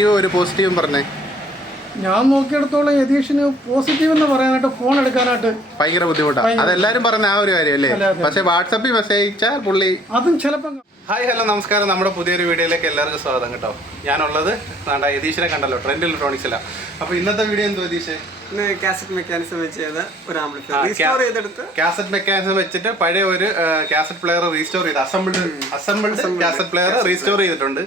നെഗറ്റീവും ഒരു പോസിറ്റീവും പറഞ്ഞേ? ഞാൻ നോക്കിയെടുത്തോളം യതീഷിന് പോസിറ്റീവ് എന്ന് പറയാനായിട്ട് ഫോൺ എടുക്കാനായിട്ട് ഭയങ്കര ബുദ്ധിമുട്ടാണ് അതെല്ലാരും പറഞ്ഞ ആ ഒരു കാര്യമല്ലേ. പക്ഷെ വാട്സപ്പിൽ മെസ്സേജ് അയച്ചാൽ പുള്ളി അതും ചിലപ്പം ഹായ് ഹലോ നമസ്കാരം. നമ്മുടെ പുതിയൊരു വീഡിയോയിലേക്ക് എല്ലാവർക്കും സ്വാഗതം കേട്ടോ. ഞാനുള്ളത് നാണ്ട യതീഷിനെ കണ്ടല്ലോ ട്രെൻഡ് ഇലക്ട്രോണിക്സിലാണ് അപ്പോൾ ഇന്നത്തെ വീഡിയോ എന്തോ യതീഷ്? കാസറ്റ് മെക്കാനിസം വെച്ച് ചെയ്ത ഒരു ആംപ്ലിഫയർ റീസ്റ്റോർ ചെയ്തെടുത്ത്. കാസറ്റ് മെക്കാനിസം വെച്ചിട്ട് പഴയ ഒരു കാസറ്റ് പ്ലെയർ റീസ്റ്റോർ ചെയ്ത് assembled assembled cassette player restore ചെയ്തിട്ടുണ്ട്.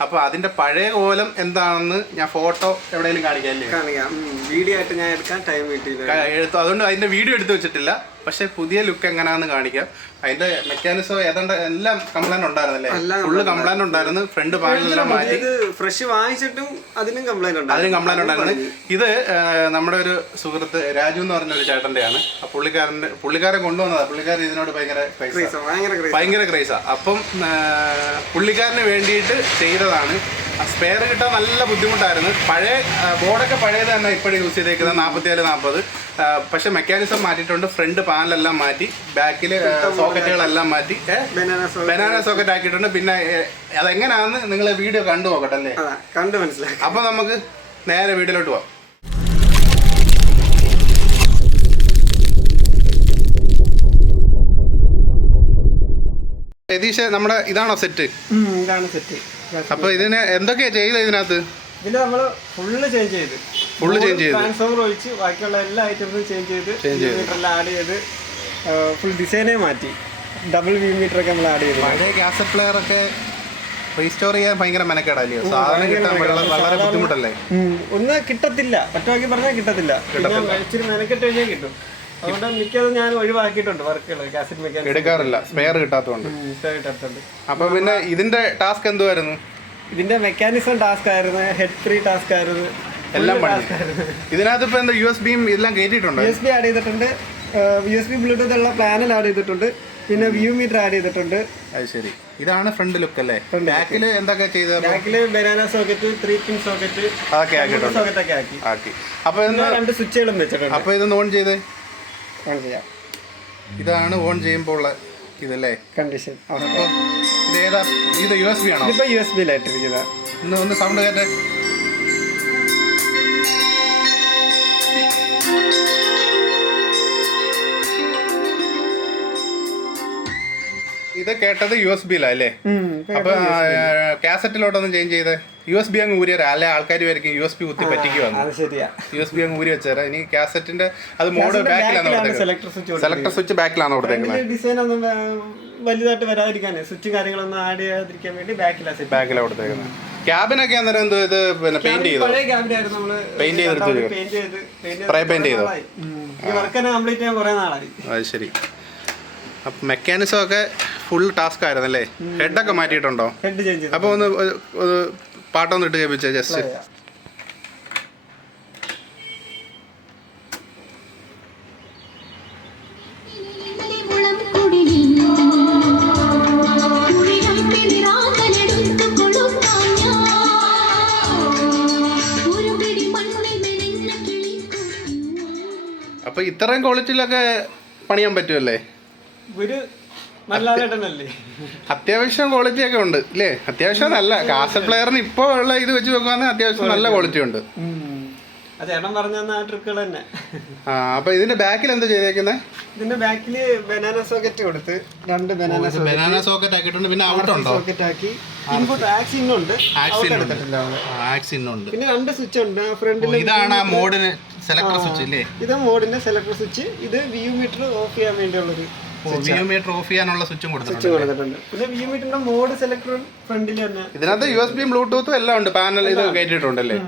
അപ്പോൾ അതിന്റെ പഴയ കോലം എന്താണെന്ന് ഞാൻ ഫോട്ടോ എവിടെയെങ്കിലും കാണിക്കാം വീഡിയോ ആയിട്ട് ഞാൻ എടുക്കാൻ ടൈം കിട്ടിയില്ല. എടുത്തു. അതുകൊണ്ട് അതിന്റെ വീഡിയോ എടുത്തു വെച്ചിട്ടില്ല. പക്ഷെ പുതിയ ലുക്ക് എങ്ങനെയാണെന്ന് കാണിക്കാം. അതിന്റെ മെക്കാനിസം ഏതാണ്ട് എല്ലാം കംപ്ലൈന്റ് ഉണ്ടായിരുന്നല്ലേ? ഫുള്ള് കംപ്ലൈന്റ് ഉണ്ടായിരുന്നു. ഫ്രണ്ട് പാനലെല്ലാം മാറ്റി. ഫ്രഷ് വാങ്ങിച്ചിട്ടും അതിനും കംപ്ലൈന്റ് അതിനും കംപ്ലൈന്റ് ഉണ്ടായിരുന്നു. ഇത് നമ്മുടെ ഒരു സുഹൃത്ത് രാജു എന്ന് പറഞ്ഞ ഒരു ചേട്ടന്റെയാണ്. ആ പുള്ളിക്കാരന്റെ പുള്ളിക്കാരൻ കൊണ്ടുവന്നതാണ് പുള്ളിക്കാരൻ ഇതിനോട് ഭയങ്കര ക്രൈസ് ഭയങ്കര ക്രേസ് അപ്പം പുള്ളിക്കാരന് വേണ്ടിയിട്ട് ചെയ്തതാണ് സ്പെയർ കിട്ടാൻ നല്ല ബുദ്ധിമുട്ടായിരുന്നു. പഴയ ബോർഡൊക്കെ പഴയത് തന്നെ ഇപ്പോഴും യൂസ് ചെയ്തേക്കുന്നത് നാൽപ്പത്തിയേഴ് നാൽപ്പത് പക്ഷെ മെക്കാനിസം മാറ്റിയിട്ടുണ്ട്. ഫ്രണ്ട് പാനലെല്ലാം മാറ്റി ബാക്കിൽ സോക്കറ്റുകളെല്ലാം മാറ്റി. ബനാന സോക്കറ്റ് ആക്കിയിട്ടുണ്ട്. പിന്നെ അതെങ്ങനെയാണെന്ന് നിങ്ങൾ വീഡിയോ കണ്ടു നോക്കട്ടെ അല്ലേ? കണ്ടു മനസ്സിലായി അപ്പൊ നമുക്ക് നേരെ വീട്ടിലോട്ട് പോവാം. യതീഷ് നമ്മുടെ ഇതാണോ സെറ്റ് ഇതാണ് സെറ്റ് അപ്പൊ ഇതിന് എന്തൊക്കെയാ ചെയ്തത് ഇതിനകത്ത്? ഇതിൽ നമ്മൾ ഫുള്ള് ചേഞ്ച് ചെയ്ത്. ഫുള്ള് ചേഞ്ച് ചെയ്ത്. ട്രാൻസ്ഫോമർ ഒഴിച്ച് ബാക്കിയുള്ള എല്ലാ ഐറ്റംസും ചേഞ്ച് ചെയ്ത് ചേഞ്ച് ചെയ്ത്. ആഡ് ചെയ്ത് ഫുൾ ഡിസൈനേ മാറ്റി. ഡബിൾ വ്യൂ മീറ്റർ ഒക്കെ നമ്മൾ ആഡ് ചെയ്തു പഴയ ഗ്യാസ് പ്ലെയർ ഒക്കെ റീസ്റ്റോർ ചെയ്യാൻ ഭയങ്കര മെനക്കേടല്ലേ? സാധനം കിട്ടാൻ വളരെ ബുദ്ധിമുട്ടല്ലേ. ഒന്ന് കിട്ടത്തില്ല. ഒറ്റവാക്കി പറഞ്ഞാൽ കിട്ടത്തില്ല. ഇച്ചിരി മെനക്കെട്ട് കഴിഞ്ഞാൽ കിട്ടും. അതുകൊണ്ട് മിക്കതും ഞാൻ ഒഴിവാക്കിയിട്ടുണ്ട് വർക്കുകൾ കാസറ്റ് മെക്കാനിക് എടുക്കാറില്ല. സ്പെയർ കിട്ടാത്തതുകൊണ്ട്. ഇട്ടിട്ടുണ്ട് അപ്പൊ പിന്നെ ഇതിന്റെ ടാസ്ക് എന്തുവായിരുന്നു? ഇതിന്റെ മെക്കാനിസം ടാസ്ക് ആയിരുന്നു ഹെഡ് ഫ്രീ ടാസ്ക് ആയിരുന്നു എല്ലാം പണി. ഇതിനകത്ത് ഇപ്പൊ എന്താ യു എസ് ബിയും ഇതെല്ലാം കയറ്റിയിട്ടുണ്ട് യു എസ് ബി ആഡ് ചെയ്തിട്ടുണ്ട്. യു എസ് ബി ബ്ലൂടൂത്ത് ഉള്ള പ്ലാനിൽ ആഡ് ചെയ്തിട്ടുണ്ട്. പിന്നെ വ്യൂ മീറ്റർ ആഡ് ചെയ്തിട്ടുണ്ട്. അത് ശരി. ഇതാണ് ഫ്രണ്ട് ലുക്ക് അല്ലേ? ബാക്കിൽ എന്തൊക്കെ ചെയ്ത ബാക്കിൽ banana socket three pin socket socket ഒക്കെ ആക്കി. ആക്കി. അപ്പൊ രണ്ട് സ്വിച്ചുകളും വെച്ചിട്ടുണ്ട്. അപ്പൊ ഇതൊന്ന് ഓൺ ചെയ്ത്. ഓൺ ചെയ്യാം ഇതാണ് ഓൺ ചെയ്യുമ്പോൾ ഉള്ള ഇതല്ലേ? കണ്ടീഷൻ. ഇത് ഏതാ? ഇത് യു എസ് ബി ആണോ? ഇതിപ്പോ യു എസ് ബിയിലായിട്ടിരിക്കുന്നത് ഒന്ന് ഒന്ന് സൗണ്ട് കേട്ടെ ഇത് കേട്ടത് യു എസ് ബിയിലാ അല്ലേ? അപ്പൊ കാസറ്റിലോട്ടൊന്ന് ചേഞ്ച് ചെയ്ത്. യു എസ് ബി അങ്ങ് ഊരിയരാ അല്ലെ ആൾക്കാർ വരയ്ക്കും യു എസ് ബി കുത്തി പറ്റിക്കുവാണ് യു എസ് ബി അങ്ങ് ഊരി വെച്ചേരാ. ഇനി കാസറ്റിന്റെ അത് മോഡ് ബാക്കിലാണ് സെലക്ടർ സ്വിച്ച് ബാക്കിലാണ് കൊടുത്തേക്കുന്നത് ഡിസൈൻ ഒന്നും വലുതായിട്ട് വരാതിരിക്കാൻ സ്വിച്ച് കാര്യങ്ങളൊന്നും ആഡ് ചെയ്യാതിരിക്കാൻ വേണ്ടി ബാക്കിലാണ് ബാക്കിലാണ് കൊടുത്തേക്കുന്നത് ക്യാബിനൊക്കെ അന്നേരം എന്തോ ഇത് പിന്നെ പെയിന്റ് ചെയ്തോ? Paint ചെയ്തെടുത്ത് രണ്ടാമത് paint ചെയ്ത് അത് ശരി. അപ്പം മെക്കാനിസം ഒക്കെ ഫുൾ ടാസ്ക് ആയിരുന്നല്ലേ ഹെഡൊക്കെ മാറ്റിയിട്ടുണ്ടോ ഹെഡ് ചേഞ്ച് ചെയ്തു അപ്പോൾ ഒന്ന് ഒരു- ഒരു പാട്ടൊന്ന് ഇട്ട് കേൾപ്പിച്ചേ ജസ്റ്റ് അപ്പോൾ ഇത്രയും ക്വാളിറ്റിയിലൊക്കെ പണിയാൻ പറ്റുമല്ലേ ഒരു അത്യാവശ്യം ക്വാളിറ്റി ഒക്കെ ഉണ്ട് ഇല്ലേ? അത്യാവശ്യം നല്ല. കാസൽ പ്ലെയറിന് ഇപ്പോൾ ഉള്ള ഇത് വെച്ച് നോക്കുകയാണെങ്കിൽ അത്യാവശ്യം നല്ല ക്വാളിറ്റി ഉണ്ട്. അപ്പോൾ ഇതിന്റെ ബാക്കിൽ എന്താ ചെയ്തേക്കുന്നത് ഇതിന്റെ ബാക്കിൽ ബനാന സോക്കറ്റ് കൊടുത്ത് രണ്ട് ബനാന ബനാന സോക്കറ്റ് ആക്കിയിട്ടുണ്ട്. പിന്നെ ഔട്ട് ഉണ്ടോ? സോക്കറ്റ് ആക്കി. ഇൻപുട്ട് ആക്സിൻ ഉണ്ട്. ആക്സിൻ ഉണ്ട്. പിന്നെ രണ്ട് സ്വിച്ച് ഉണ്ട്. ഫ്രണ്ടിൽ ഇതാണ് ആ മോഡിന് സെലക്ടർ സ്വിച്ച് ഇല്ലേ? ഇത് മോഡിന്റെ സെലക്ടർ സ്വിച്ച് ഇത് വ്യൂ മീറ്റർ ഓഫ് ചെയ്യാൻ വേണ്ടിയുള്ളത് സ്വിച്ചും കൊടുത്തിട്ടുണ്ട്. സ്വിച്ച് കൊടുത്തിട്ടുണ്ട്. പിന്നെ വ്യൂ മീറ്ററിന്റെ മോഡ് സെലക്ടർ ഫ്രണ്ടിൽ തന്നെ. ഇതിനകത്ത് യു എസ് ബിയും ബ്ലൂടൂത്തും എല്ലാം ഉണ്ട്. പാനൽ ഇത് കയറ്റിയിട്ടുണ്ടല്ലേ?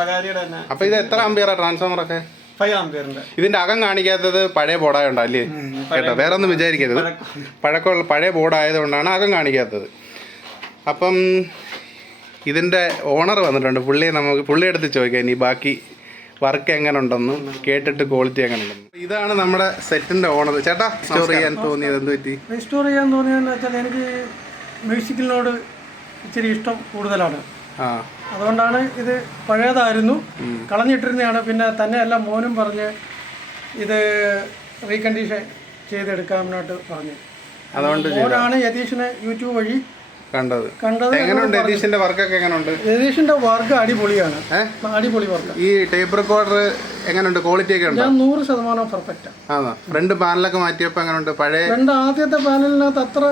പകാരിയുടെ തന്നെ. അപ്പൊ ഇത് എത്ര ആംബിയറാ ട്രാൻസ്ഫോമർ ഒക്കെ? ഇതിന്റെ അകം കാണിക്കാത്തത് പഴയ ബോർഡായോണ്ടാ അല്ലേ? കേട്ടോ വേറെ ഒന്നും വിചാരിക്കരുത്. പഴക്കമുള്ള പഴയ ബോർഡ് ആയതുകൊണ്ടാണ് അകം കാണിക്കാത്തത്. അപ്പം ഇതിന്റെ ഓണർ വന്നിട്ടുണ്ട്. പുള്ളിയെ നമുക്ക് പുള്ളിയെടുത്ത് ചോദിക്കാൻ ഈ ബാക്കി വർക്ക് എങ്ങനെ ഉണ്ടെന്നും കേട്ടിട്ട് ക്വാളിറ്റി എങ്ങനെ ഉണ്ടെന്നും ഇതാണ് നമ്മുടെ സെറ്റിന്റെ ഓണർ. ചേട്ടാ സ്റ്റോർ ചെയ്യാൻ തോന്നിയത് എന്ത് പറ്റി? സ്റ്റോർ ചെയ്യാൻ തോന്നിയതെന്ന് വെച്ചാൽ എനിക്ക് മ്യൂസിക്കിനോട് ഇച്ചിരി ഇഷ്ടം കൂടുതലാണ്. അതുകൊണ്ടാണ് ഇത് പഴയതായിരുന്നു. കളഞ്ഞിട്ടിരുന്നതാണ്. പിന്നെ തന്നെയല്ല മോനും പറഞ്ഞ് ഇത് റീകണ്ടീഷൻ ചെയ്തെടുക്കാമെന്നായിട്ട് പറഞ്ഞു. അതുകൊണ്ട് മോനാണ് യതീഷിനെ യൂട്യൂബ് വഴി കണ്ടത്. കണ്ടത് എങ്ങനെയുണ്ട് എതീഷിന്റെ വർക്കൊക്കെ എങ്ങനെയുണ്ട് രതീഷിന്റെ വർക്ക് അടിപൊളിയാണ്? അടിപൊളി വർക്ക്. ഈ ടേപ്പ് റെക്കോർഡർ എങ്ങനെയുണ്ട് ക്വാളിറ്റി ഒക്കെ ഉണ്ട്? ഞാൻ നൂറ് ശതമാനം പെർഫെക്റ്റ് ആണോ? ഫ്രണ്ട് പാനലൊക്കെ മാറ്റിയപ്പോൾ എങ്ങനെയുണ്ട് പഴയ രണ്ട് ആദ്യത്തെ പാനലിനകത്ത് അത്ര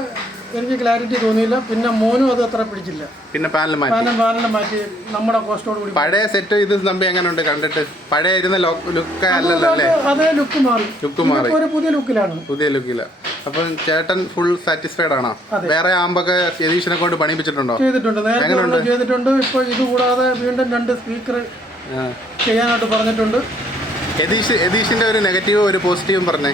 എനിക്ക് ക്ലാരിറ്റി തോന്നിയില്ല. പിന്നെ മോനും അത് അത്ര പിടിച്ചില്ല. പിന്നെ പാനൽ മാറ്റി. പാനൽ പാനൽ മാറ്റി നമ്മുടെ കോസ്റ്റോട് കൂടി പഴയ സെറ്റ് ഇത് തമ്പി എങ്ങനെയുണ്ട് കണ്ടിട്ട്? പഴയ ഇരുന്ന ലുക്ക് അല്ലല്ലോ അല്ലേ അതേ ലുക്ക് മാറി. ലുക്ക് മാറി. ഒരു പുതിയ ലുക്കിലാണ് പുതിയ ലുക്കില്ല അപ്പം ചേട്ടൻ ഫുൾ സാറ്റിസ്ഫൈഡ് ആണോ? വേറെ ആമ്പൊക്കെ യതീഷിനെ കൊണ്ട് പണിപ്പിച്ചിട്ടുണ്ടോ ചെയ്തിട്ടുണ്ട്. നേരത്തെ ചെയ്തിട്ടുണ്ട്. ഇപ്പൊ ഇത് കൂടാതെ വീണ്ടും രണ്ട് സ്പീക്കർ. ചെയ്യാനായിട്ട് പറഞ്ഞിട്ടുണ്ട്. യതീഷ് യതീഷിന്റെ ഒരു നെഗറ്റീവ് ഒരു പോസിറ്റീവും പറഞ്ഞേ.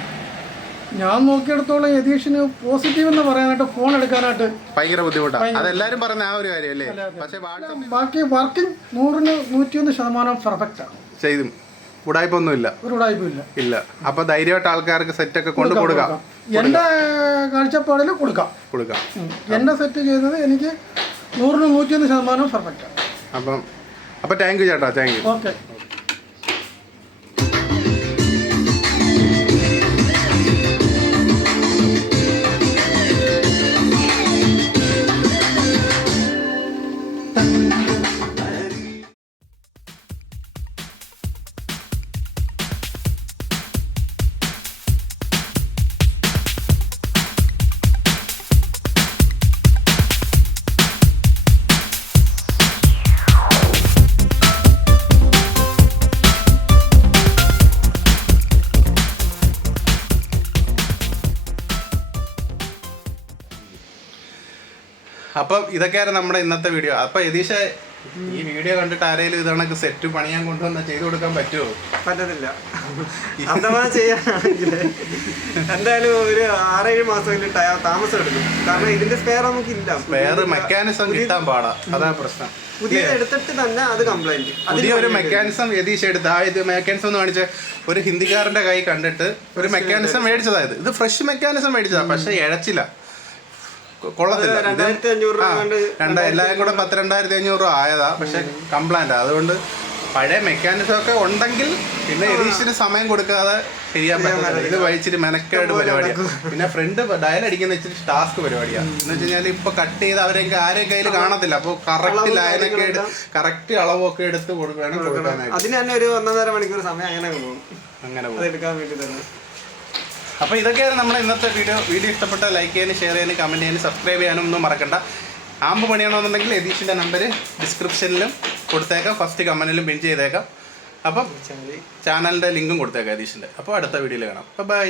ഞാൻ നോക്കിയെടുത്തോളം യതീഷിന് പോസിറ്റീവ് എന്ന് പറയാനായിട്ട് ഫോൺ എടുക്കാനായിട്ട് ഭയങ്കര ബുദ്ധിമുട്ടാണ് അതെല്ലാരും പറഞ്ഞ ആ ഒരു കാര്യമല്ലേ? പക്ഷെ ബാക്കി വർക്കിംഗ് നൂറിന് നൂറ്റിയൊന്ന് ശതമാനം പെർഫെക്റ്റ് ആണ് ചെയ്തും. ഉടായ്പൊന്നുമില്ല. ഒരു ഉടായ്പയില്ല ഇല്ല. അപ്പൊ ധൈര്യമായിട്ട് ആൾക്കാർക്ക് സെറ്റ് ഒക്കെ കൊണ്ടു കൊടുക്കാം. എന്റെ കാഴ്ചപ്പാടിൽ കൊടുക്കാം. കൊടുക്കാം. എന്റെ സെറ്റ് ചെയ്തത് എനിക്ക് നൂറിന് നൂറ്റിയൊന്ന് ശതമാനം പെർഫെക്റ്റാണ് അപ്പം അപ്പം താങ്ക് യു ചേട്ടാ താങ്ക് യു ഓക്കെ. അപ്പം ഇതൊക്കെയായിരുന്നു നമ്മുടെ ഇന്നത്തെ വീഡിയോ. അപ്പൊ യതീഷ ഈ വീഡിയോ കണ്ടിട്ട് ആരെങ്കിലും ഇതണക്ക് സെറ്റ് പണിയാൻ കൊണ്ടുവന്ന ചെയ്തു കൊടുക്കാൻ പറ്റുമോ പറ്റത്തില്ല. അഥവാ ചെയ്യാനാണെങ്കിൽ എന്തായാലും ഒരു ആറേഴ് മാസം താമസം എടുക്കും. കാരണം ഇതിന്റെ സ്പെയർ നമുക്ക് ഇല്ല സ്പെയർ മെക്കാനിസം കിട്ടാൻ പാടാ. അതാ പ്രശ്നം. പുതിയത് എടുത്തിട്ട് തന്നെ അത് കംപ്ലൈന്റ് പുതിയ ഒരു മെക്കാനിസം യതീഷ് എടുത്ത്. ആ ഇത് മെക്കാനിസം എന്ന് കാണിച്ച ഒരു ഹിന്ദിക്കാരന്റെ കൈ കണ്ടിട്ട് ഒരു മെക്കാനിസം മേടിച്ചതായത് ഇത്. ഫ്രഷ് മെക്കാനിസം മേടിച്ചതാ. പക്ഷെ ഇഴച്ചില്ല. കൊള്ളത്തില്ല. എല്ലാവരും രണ്ട കൂടെ പത്ത് രണ്ടായിരത്തി അഞ്ഞൂറ് രൂപ ആയതാ. പക്ഷെ കംപ്ലൈന്റ് അതുകൊണ്ട് പഴയ മെക്കാനിസം ഒക്കെ ഉണ്ടെങ്കിൽ പിന്നെ എഡീഷന് സമയം കൊടുക്കാതെ ചെയ്യാൻ പറ്റില്ല ഇത് വഹിച്ചിട്ട് മെനക്കേട് പരിപാടിയാണ് പിന്നെ ഫ്രണ്ട് ഡയൽ അടിക്കുന്ന ഇച്ചിരി ടാസ്ക് പരിപാടിയാണ് എന്ന് വെച്ച് കഴിഞ്ഞാൽ ഇപ്പൊ കട്ട് ചെയ്ത് അവരെയൊക്കെ ആരെയും കയ്യിൽ കാണത്തില്ല. അപ്പോൾ കറക്റ്റ് ലൈനൊക്കെ കറക്റ്റ് അളവൊക്കെ എടുത്ത് കൊടുക്കുകയാണ് കൊടുക്കാനായിട്ട്. അതിന് തന്നെ ഒരു ഒന്നര മണിക്കൂർ സമയം അങ്ങനെ പോകും. അങ്ങനെ പോകും. എടുക്കാൻ വേണ്ടി തന്നെ. അപ്പോൾ ഇതൊക്കെയാണ് നമ്മുടെ ഇന്നത്തെ വീഡിയോ. വീഡിയോ ഇഷ്ടപ്പെട്ട ലൈക്ക് ചെയ്യാനും ഷെയർ ചെയ്യാനും കമന്റ് ചെയ്യാനും സബ്സ്ക്രൈബ് ചെയ്യാനും ഒന്നും മറക്കണ്ട. ആമ്പ് പണിയാണെന്നുണ്ടെങ്കിൽ യതീഷിന്റെ നമ്പർ ഡിസ്ക്രിപ്ഷനിലും കൊടുത്തേക്കാം. ഫസ്റ്റ് കമന്റിലും പിൻ ചെയ്തേക്കാം. അപ്പം ചാനലിന്റെ ലിങ്കും കൊടുത്തേക്കാം യതീഷിന്റെ അപ്പോൾ അടുത്ത വീഡിയോയിൽ കാണാം. അപ്പോൾ ബൈ